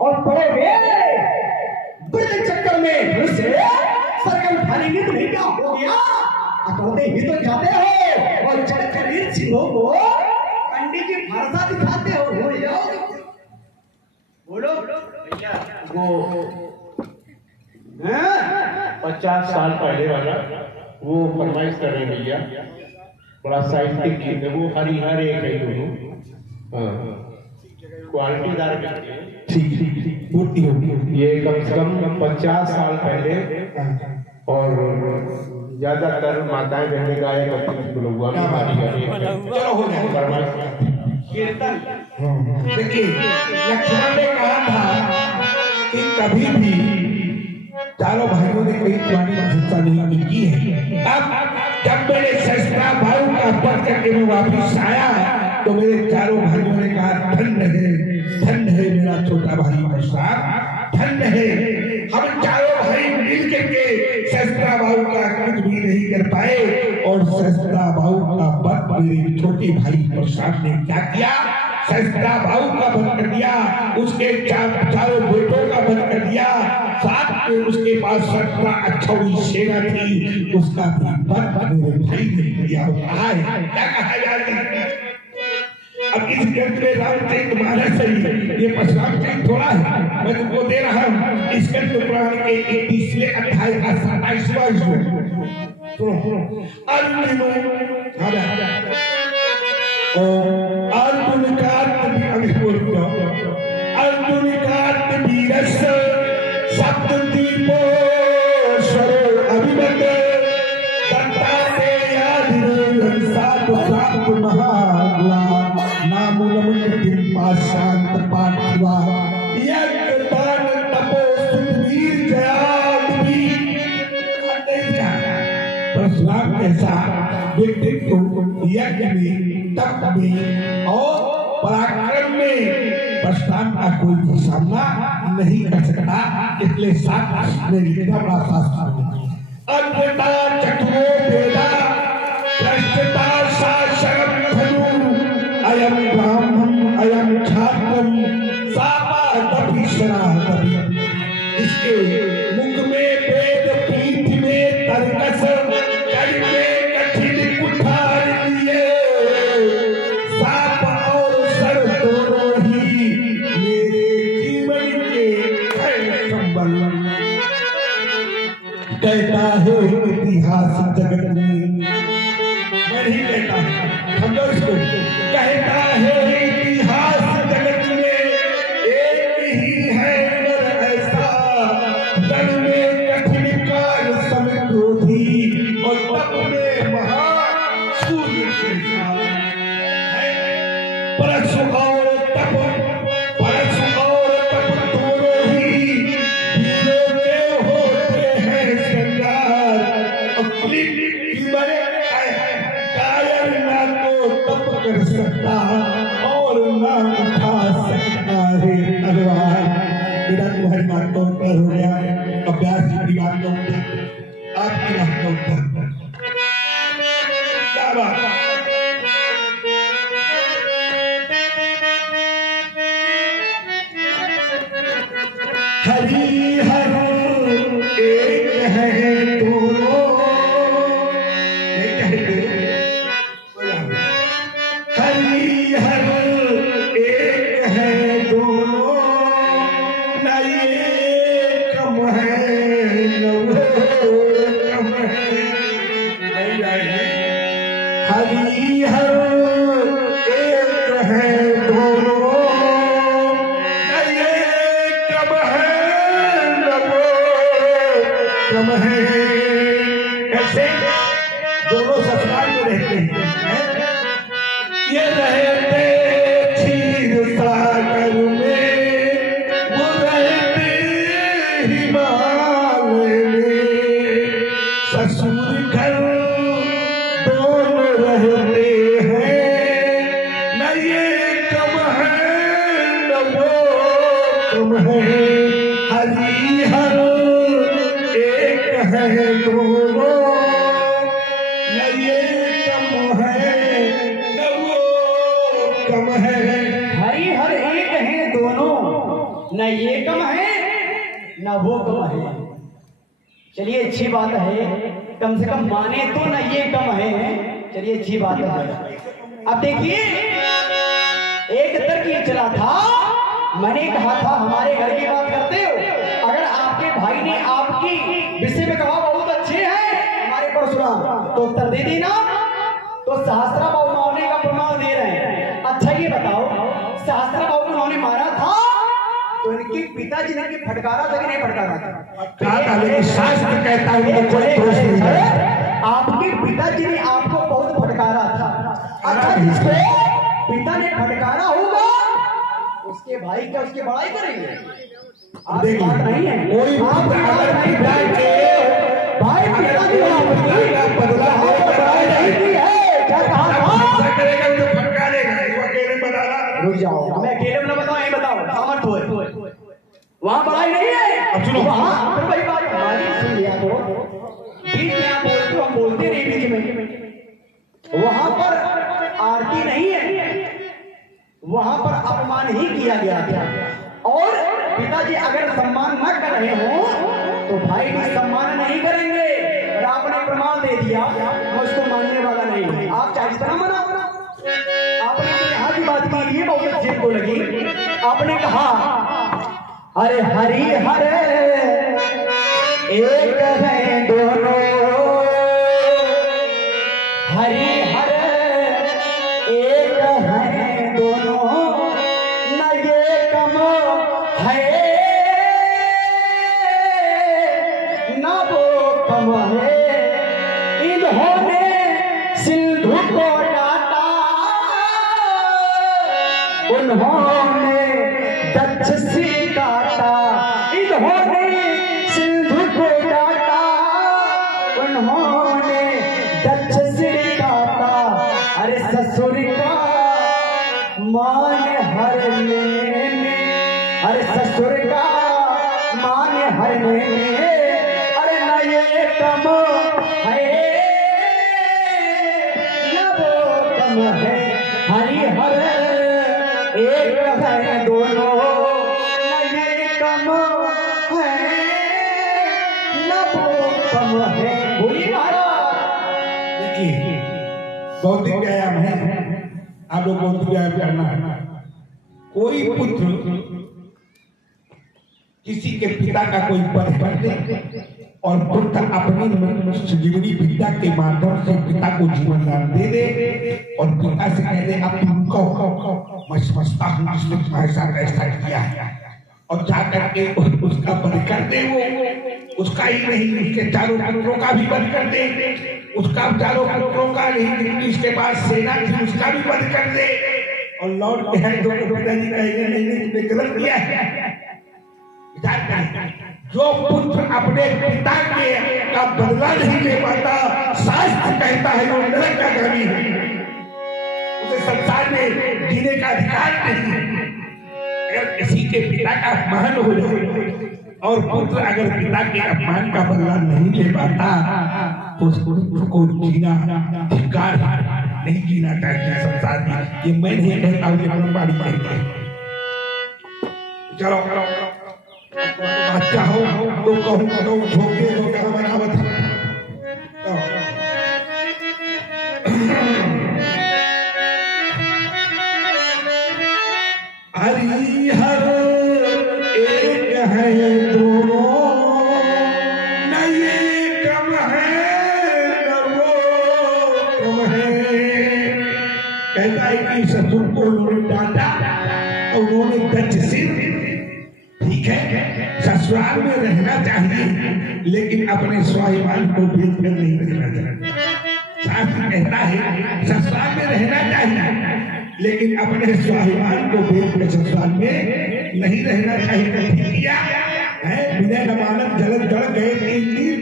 और पड़ोगे वृद्ध चक्कर में फिर से सरगम खाली तो नहीं क्या हो गया? अकड़ते ही तो जाते हो और चढ़ शरीर सिंहों को कंडी की भरसा दिखाते हो जाओ। बोलो भैया वो 50 साल पहले वाला वो फरमाइश कर रहे भैया, बड़ा साहित्यिक गीत है वो। हरिहर एक है दोनों, क्वालिटीदार ठीक पूर्ति होगी। ये कम से कम 50 साल पहले और ज्यादातर माताएं बहने गाया करती थी लोग। चलो हो गया कीर्तन। देखिए लक्ष्मण ने कहा था कि कभी भी चारों भाइयों ने कोई पुरानी मानसिकता नहीं की है। अब जब मैंने सस्ता भाई का पद करके मैं वापिस आया तो मेरे चारों भाइयों ने कहा धन्य है मेरा छोटा भाई प्रसाद, धन्य है। हम चारों भाई मिल करके सस्ता भाऊ का कुछ भी नहीं कर पाए और सस्ता भाऊ का पद मेरे छोटे भाई प्रसाद ने क्या किया? सस्ता भाऊ का बंद कर दिया, उसके चारों बेटों का बंद कर दिया, साथ में उसके पास 17 अक्षौणी सेना थी, उसका भी बंद मेरे भाई ने किया। क्या कहा जाए? अब इस ग्रंथ में रामचरित मानस है, ये परशुराम चरित थोड़ा है, मैं तुमको दे रहा हूँ। इस ग्रंथ पुराण के 21वें अध्याय का 27वां श्लोक अर्जुन का वीरस सप्त दीपो स्वरो अभिमत दत्ताते यादिर साधु प्राप्त महागुला नामुलमुक्तिं पाशांत पाठवा यज्ञ दान तपो सुधीर जयादि। परशुराम कैसा व्यक्तित्व यज्ञ में, तप में और पराक्रम में परशुराम का कोई भी सामना नहीं कर सकता। इसलिए शास्त्र में लिखा बड़ा शास्त्र अग्रता चतुरो वेदा प्रश्नता शास्त्रम धनु अयम ब्राह्मण अयम छात्रम सापादभिषणा। इसके मुख में वेद, पीठ में तर्कस, कड़ में कठिन कुठार लिए, साप और सर दोनों ही मेरे जीवन के है संबल। कहता है इतिहास जगत में, मैं नहीं कहता, समझो इसको, कहता है इतिहास जगत में एक ही है नर ऐसा, तन में कठिन काल समय क्रोधी और तप में महासूर्य जैसा। परशु और तप दोनों ही वीरों के होते हैं श्रृंगार। कायर ना तो तप कर सकता और ना उठा सकता है तलवार। मेरा तुम्हारी बात का उत्तर हो गया, अभ्यास की बात का उत्तर, आपकी बात का उत्तर। क्या बात? हरि हर एक है दोनों, हरि हर एक है दोनों, न ये कम है न वो कम है। हरि हर एक है दोनों, न ये कम है न वो कम है। कैसे? दोनों ससुराल में रहते हैं, ये रहते क्षीर सागर में, वो रहते हिमालय में। ससुर घर दोनों रहते हैं, न ये कम है न वो कम है। हरि हर एक है दोनों, न ये कम है न वो कम है। हरि हर एक है दोनों, न ये कम है न वो कम है। चलिए अच्छी बात है, कम से कम माने तो न ये कम है। चलिए अच्छी बात है। अब देखिए एक तरकीब चला था, मैंने कहा था हमारे घर की बात करते हो, अगर आपके भाई ने आपकी विषय में कहा बहुत अच्छे हैं हमारे परशुराम, तो उत्तर दे देना। तो सहस्रा बाबू मारने का प्रमाण दे रहे हैं। अच्छा ये बताओ, सहस्रा बाबू को उन्होंने मारा था तो इनके पिताजी ने फटकारा था कि नहीं फटकारा था? शास्त्र कहता है उनको कोई दोष नहीं है। आपके पिताजी ने आपको बहुत फटकारा था। अच्छा जिसको पिता ने फटकारा होगा उसके भाई क्या उसकी बड़ाई करेंगे? आप बात नहीं है। कोई अगर पिता के भाई पिताजी का बदला बड़ाई नहीं की है, क्या कहा था? करेगा जो फटकारेगा, वो अकेले बता रहा। रुक जाओ, हमें अकेले में ना बताओ, ये बताओ सामर्थ हो वहां बड़ाई नहीं है। अब सुनो, वहां फिर वही बात हमारी सुन लिया तो बीच में आप बोलते हो, हम बोलते नहीं बीच में। वहां पर आरती नहीं है, वहां पर अपमान ही किया गया था। और पिताजी अगर सम्मान न कर रहे हो तो भाई भी सम्मान नहीं करेंगे। और आपने प्रमाण दे दिया, मैं उसको मानने वाला नहीं हूं। आप चाहे जितना मना, आपने तो यहाँ की बात की थी, बहुत अच्छी को लगी। आपने कहा अरे हरि हरे एक है दोनों, हरि हरे एक है दोनों, न ये कम है न वो कम है। इन्होंने सिंधु को डांटा, उन्होंने दक्ष से काटा। इन्होंने सिंधु को डांटा, उन्होंने दक्ष से काटा। अरे ससुर का मान हरने में, अरे ससुर का मान हरने में, अरे न ये कम है न वो कम है। हरि हर एक है दोनों, न ये कम है न वो कम है। बोलिए महाराज। देखिए बौद्धिक व्यायाम है, आप लोग बौद्धिक व्यायाम करना है। कोई पुत्र किसी के पिता का कोई पद कर दे और पुत्र अपनी संजीवनी विद्या के माध्यम से पिता को जीवन दान दे दे और पिता से कह दे अब तुमको मैं समझता हूँ जिसने तुम्हारे साथ ऐसा किया है, और जाकर के उसका बंद कर दे। वो उसका ही नहीं, उसके चारों पुत्रों का भी बंद कर दे, उसका चारों पुत्रों का नहीं, उसके बाद सेना थी उसका भी बंद कर दे। और लौट के है तो पिताजी कहेंगे नहीं तुमने गलत किया है। जो पुत्र अपने पिता के का बदला नहीं ले पाता, शास्त्र कहता है वो नरक का गामी है, उसे संसार में जीने का अधिकार नहीं है। अगर किसी के पिता का अपमान हो जाए और पुत्र अगर पिता के अपमान का बदला नहीं ले पाता तो उस पुत्र को जीना अधिकार नहीं, जीना चाहिए संसार में। ये मैं नहीं कहता हूँ, ये ब्रह्मवाणी कहते हैं। चलो अच्छा हो तो कहूँ तो झोंके तो क्या बनावत हरि हर एक है दोनों, न ये कम है न वो कम है। कहता है कि ससुर को उन्होंने डांटा और उन्होंने दक्ष सिर, ठीक है ससुराल में रहना चाहिए लेकिन अपने स्वाभिमान को बेच कर नहीं रहना चाहिए। शास्त्र कहता है ससुराल में रहना चाहिए लेकिन अपने स्वाभिमान को बेच कर ससुराल में नहीं रहना चाहिए। ठीक किया है, बिना जमानत जलन जड़ गए 3 दिन